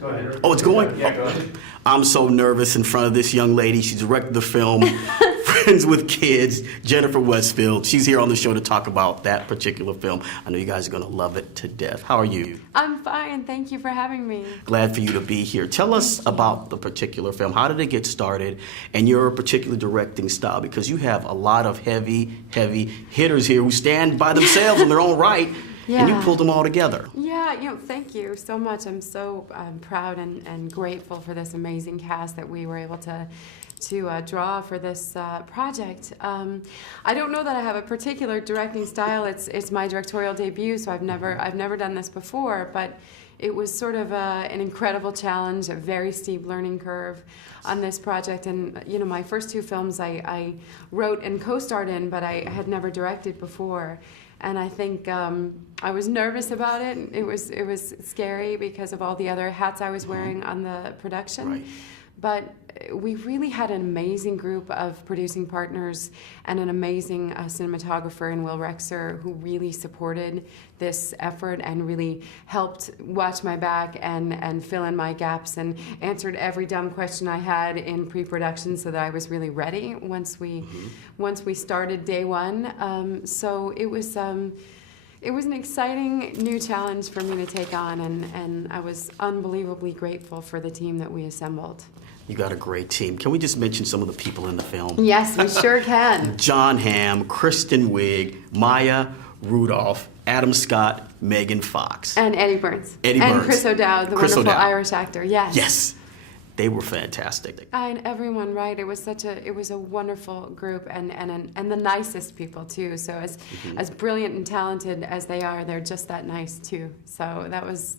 Go ahead. Oh, it's going? Yeah, go ahead. I'm so nervous in front of this young lady. She directed the film Friends with Kids, Jennifer Westfeldt. She's here on the show to talk about that particular film. I know you guys are going to love it to death. How are you? I'm fine. Thank you for having me. Glad for you to be here. Tell us about the particular film. How did it get started and your particular directing style? Because you have a lot of heavy hitters here who stand by themselves in their own right, and you pulled them all together. Yeah, thank you so much. I'm so proud and grateful for this amazing cast that we were able to draw for this project. I don't know that I have a particular directing style. It's my directorial debut, so I've never done this before, but it was sort of an incredible challenge, a very steep learning curve on this project. And my first two films I wrote and co-starred in, but I had never directed before. And I think I was nervous about it. It was scary because of all the other hats I was wearing on the production. Right. But we really had an amazing group of producing partners and an amazing cinematographer in Will Rexer who really supported this effort and really helped watch my back and fill in my gaps and answered every dumb question I had in pre-production so that I was really ready once we started day one. So it was an exciting new challenge for me to take on, and I was unbelievably grateful for the team that we assembled. You got a great team. Can we just mention some of the people in the film? Yes, we sure can. John Hamm, Kristen Wiig, Maya Rudolph, Adam Scott, Megan Fox. And Eddie Burns. And Chris O'Dowd, the wonderful Irish actor. Yes. Yes. They were fantastic. And everyone, right? It was a wonderful group and the nicest people too. So as brilliant and talented as they are, they're just that nice too. So that was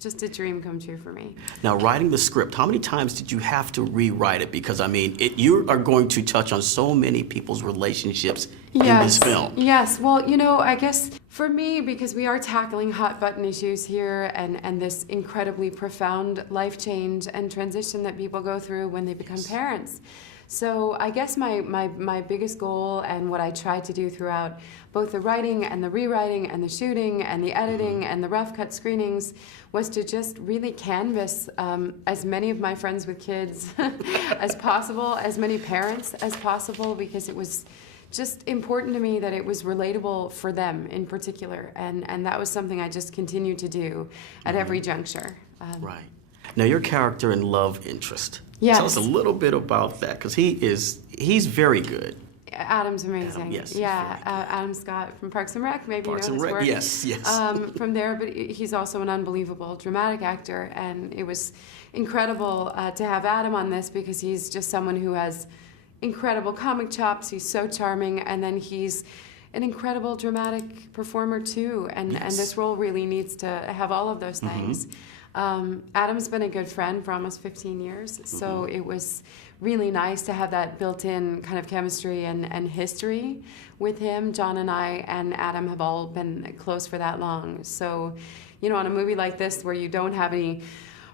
just a dream come true for me. Now, writing the script, how many times did you have to rewrite it? Because you are going to touch on so many people's relationships in this film. Yes. Well, I guess for me, because we are tackling hot button issues here and this incredibly profound life change and transition that people go through when they become parents. So I guess my biggest goal and what I tried to do throughout both the writing and the rewriting and the shooting and the editing and the rough cut screenings was to just really canvas as many of my friends with kids as possible, as many parents as possible, because it was just important to me that it was relatable for them in particular, and that was something I just continued to do at every juncture. Right. Now, your character and love interest. Yes. Tell us a little bit about that, because he's very good. Adam's amazing. Adam, yes, yeah, Adam Scott from Parks and Rec, maybe Parks you know and his Rec, work. yes. From there, but he's also an unbelievable dramatic actor, and it was incredible to have Adam on this because he's just someone who has incredible comic chops. He's so charming, and then he's an incredible dramatic performer too, and this role really needs to have all of those things. Adam's been a good friend for almost 15 years, so it was really nice to have that built-in kind of chemistry and history with him. John and I and Adam have all been close for that long, so on a movie like this where you don't have any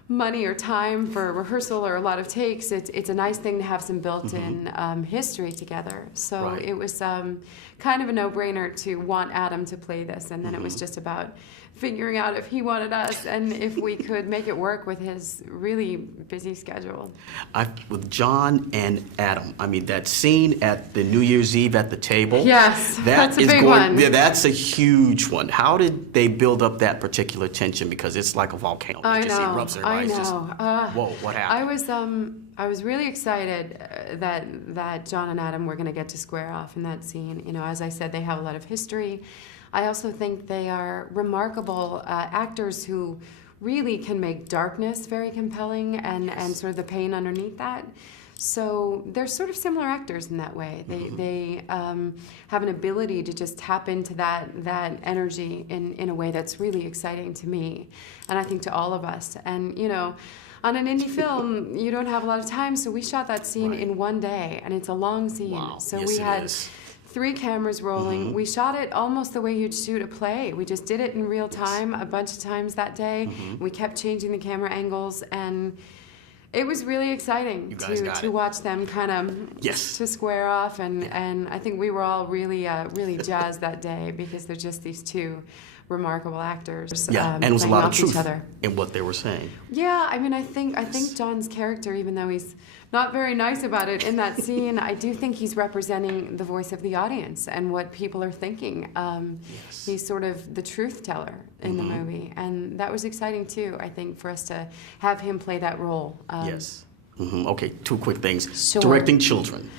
money or time for rehearsal or a lot of takes, it's a nice thing to have some built-in history together. So it was kind of a no-brainer to want Adam to play this, and then it was just about figuring out if he wanted us and if we could make it work with his really busy schedule. With John and Adam, that scene at the New Year's Eve at the table. Yes, that's a big one. Yeah, that's a huge one. How did they build up that particular tension? Because it's like a volcano. I know. Everybody's just, whoa, what happened? I was really excited that John and Adam were going to get to square off in that scene. As I said, they have a lot of history. I also think they are remarkable actors who really can make darkness very compelling and sort of the pain underneath that. So they're sort of similar actors in that way. They have an ability to just tap into that energy in a way that's really exciting to me, and I think to all of us. And on an indie film, you don't have a lot of time, so we shot that scene in one day, and it's a long scene. Wow. So yes, we had is. 3 cameras rolling. We shot it almost the way you'd shoot a play. We just did it in real time a bunch of times that day. We kept changing the camera angles, and it was really exciting to watch them kind of to square off, and I think we were all really jazzed that day because they're just these 2 remarkable actors. Yeah, and it was a playing lot of off truth each other. in what they were saying. Yeah, I mean, I think John's character, even though he's not very nice about it in that scene, I do think he's representing the voice of the audience and what people are thinking. Yes. He's sort of the truth teller in the movie, and that was exciting too. I think for us to have him play that role. Yes. Okay, two quick things. Sure. Directing children.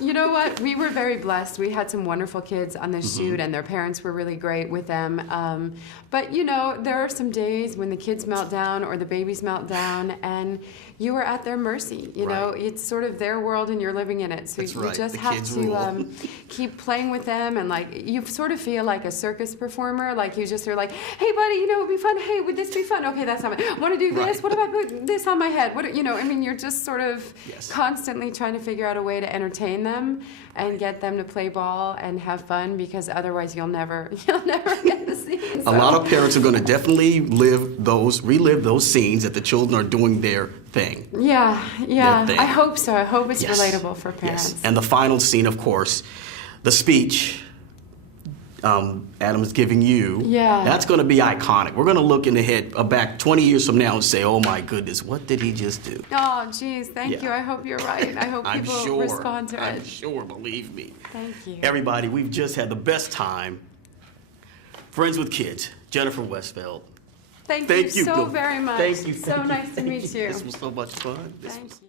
You know what? We were very blessed. We had some wonderful kids on this shoot, and their parents were really great with them. But, you know, there are some days when the kids melt down or the babies melt down, and you are at their mercy. You know, it's sort of their world, and you're living in it. So That's you right. just The have kids to rule. keep playing with them, and like you sort of feel like a circus performer. Like you just are like, hey, buddy, you know, it'd be fun. Hey, would this be fun? Okay, that's not my. Want to do this? Right. What if I put this on my head? What you know? I mean, you're just sort of Yes. constantly trying to figure out a way to entertain them and get them to play ball and have fun, because otherwise you'll never get the scene. A lot of parents are going to definitely relive those scenes that the children are doing their thing. Yeah, Their thing. I hope so. I hope it's Yes. relatable for parents. Yes. And the final scene, of course, the speech Adam is giving you. Yeah. That's going to be iconic. We're going to look in the head back 20 years from now and say, oh my goodness, what did he just do? Oh, geez, thank Yeah. you. I hope you're right. I hope I'm people sure. respond to I'm it. sure, believe me. Thank you. Everybody, we've just had the best time. Friends with Kids, Jennifer Westfeldt. Thank Thank you you. so very much. Thank you. So nice to meet you. This was so much fun. Thank you.